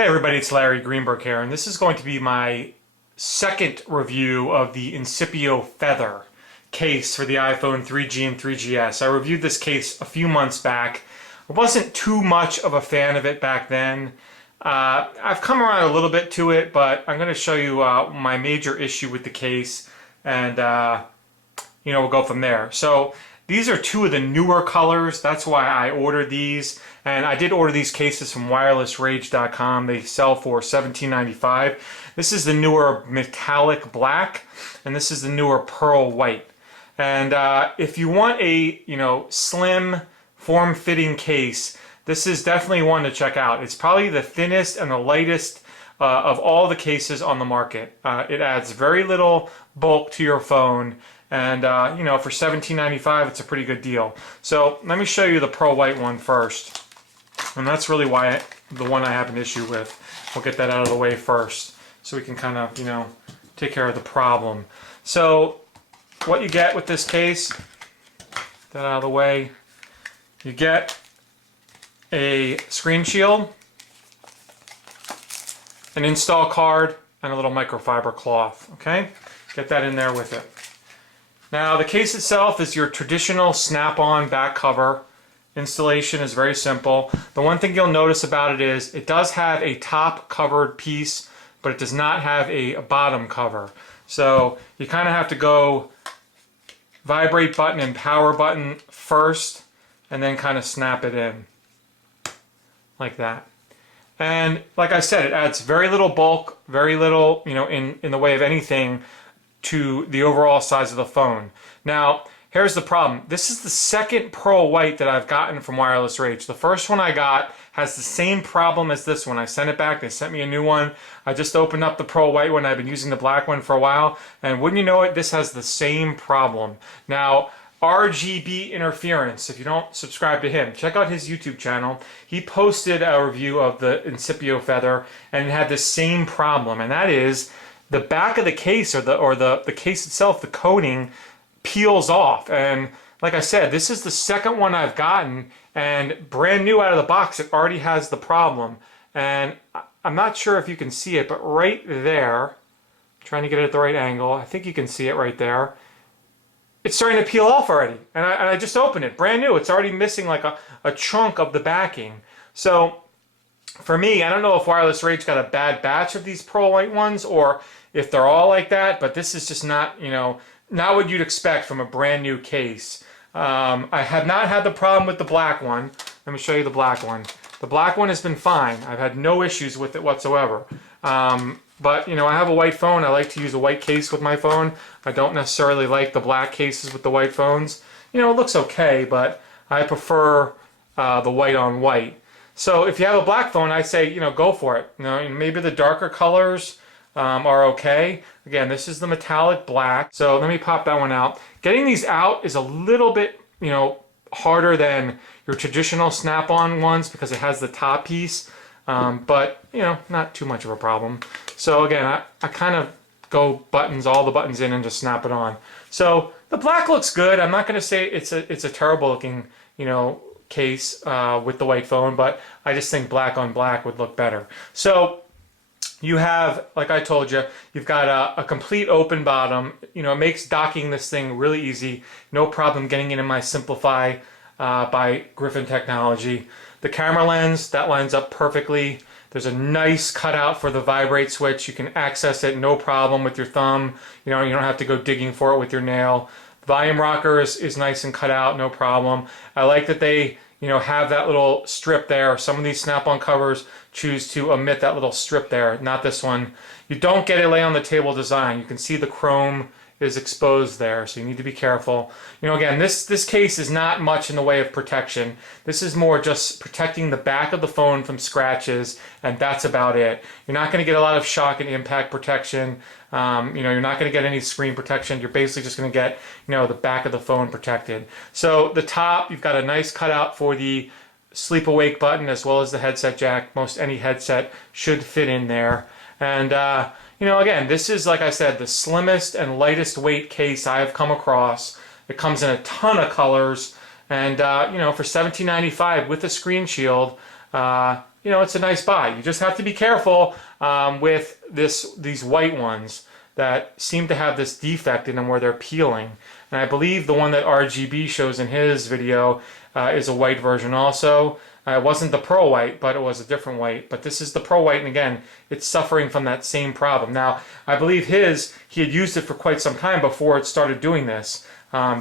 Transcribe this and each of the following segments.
Hey everybody, it's Larry Greenberg here, and this is going to be my second review of the Incipio Feather case for the iPhone 3G and 3GS. I reviewed this case a few months back. I wasn't too much of a fan of it back then. I've come around a little bit to it, but I'm going to show you my major issue with the case, and we'll go from there. So these are two of the newer colors. That's why I ordered these. And I did order these cases from wirelessrage.com. They sell for $17.95. This is the newer metallic black, and this is the newer pearl white. And if you want a slim, form-fitting case, this is definitely one to check out. It's probably the thinnest and the lightest of all the cases on the market. It adds very little bulk to your phone. And for $17.95, it's a pretty good deal. So let me show you the pearl white one first. And that's really why the one I have an issue with. We'll get that out of the way first, so we can kind of, take care of the problem. So what you get with this case, that out of the way, you get a screen shield, an install card, and a little microfiber cloth. Okay? Get that in there with it. Now the case itself is your traditional snap-on back cover. Installation is very simple. The one thing you'll notice about it is it does have a top covered piece, but it does not have a bottom cover. So you kind of have to go vibrate button and power button first, and then kind of snap it in like that. And like I said, it adds very little bulk, very little, in the way of anything to the overall size of the phone. Now, here's the problem. This is the second pearl white that I've gotten from Wireless Rage. The first one I got has the same problem as this one. I sent it back. They sent me a new one. I just opened up the pearl white one. I've been using the black one for a while. And wouldn't you know it, this has the same problem. Now, RGB Interference, if you don't subscribe to him, check out his YouTube channel. He posted a review of the Incipio Feather, and it had the same problem. And that is the back of the case, or the case itself, the coating, peels off. And like I said, this is the second one I've gotten, and brand new out of the box, it already has the problem. And I'm not sure if you can see it, but right there, trying to get it at the right angle, I think you can see it right there. It's starting to peel off already. And I just opened it, brand new. It's already missing like a chunk of the backing. So for me, I don't know if Wireless Rage got a bad batch of these pearl white ones, or if they're all like that, but this is just not, not what you'd expect from a brand new case. I have not had the problem with the black one. Let me show you the black one. The black one has been fine. I've had no issues with it whatsoever. But, I have a white phone. I like to use a white case with my phone. I don't necessarily like the black cases with the white phones. It looks okay, but I prefer the white on white. So if you have a black phone, I say, go for it. Maybe the darker colors are okay. Again, this is the metallic black. So let me pop that one out. Getting these out is a little bit, harder than your traditional snap-on ones because it has the top piece. But, not too much of a problem. So again, I kind of go all the buttons in and just snap it on. So the black looks good. I'm not going to say it's a terrible looking, case with the white phone, but I just think black on black would look better. So you have, like I told you, you've got a complete open bottom. It makes docking this thing really easy. No problem getting it in my Simplify by Griffin Technology. The camera lens, that lines up perfectly. There's a nice cutout for the vibrate switch. You can access it no problem with your thumb. You don't have to go digging for it with your nail. Volume rocker is nice and cut out, no problem. I like that they have that little strip there. Some of these snap-on covers choose to omit that little strip there, not this one. You don't get a lay on the table design. You can see the chrome is exposed there, so you need to be careful. Again, this case is not much in the way of protection. This is more just protecting the back of the phone from scratches, and that's about it. You're not going to get a lot of shock and impact protection. You're not going to get any screen protection. You're basically just going to get, the back of the phone protected. So the top, you've got a nice cutout for the sleep awake button as well as the headset jack. Most any headset should fit in there. And again, this is, like I said, the slimmest and lightest weight case I have come across. It comes in a ton of colors, and for $17.95 with a screen shield, you know, it's a nice buy. You just have to be careful with these white ones that seem to have this defect in them where they're peeling. And I believe the one that RGB shows in his video is a white version also. It wasn't the Pro White, but it was a different white. But this is the Pro White, and again, it's suffering from that same problem. Now, I believe he had used it for quite some time before it started doing this.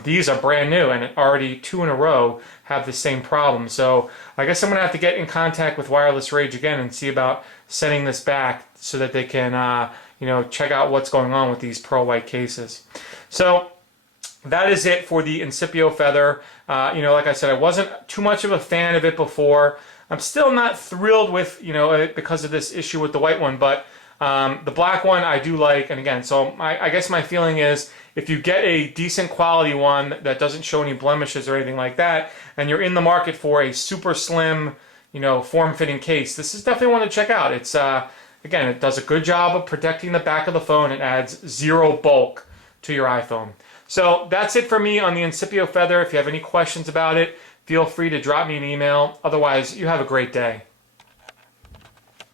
These are brand new, and already 2 in a row have the same problem. So I guess I'm going to have to get in contact with Wireless Rage again and see about sending this back so that they can, you know, check out what's going on with these Pro White cases. So that is it for the Incipio Feather. You know, like I said, I wasn't too much of a fan of it before. I'm still not thrilled with, you know, it because of this issue with the white one, but the black one I do like. And again, so I guess my feeling is if you get a decent quality one that doesn't show any blemishes or anything like that, and you're in the market for a super slim, you know, form-fitting case, this is definitely one to check out. It's, again, it does a good job of protecting the back of the phone. It adds zero bulk to your iPhone. So that's it for me on the Incipio Feather. If you have any questions about it, feel free to drop me an email. Otherwise, you have a great day.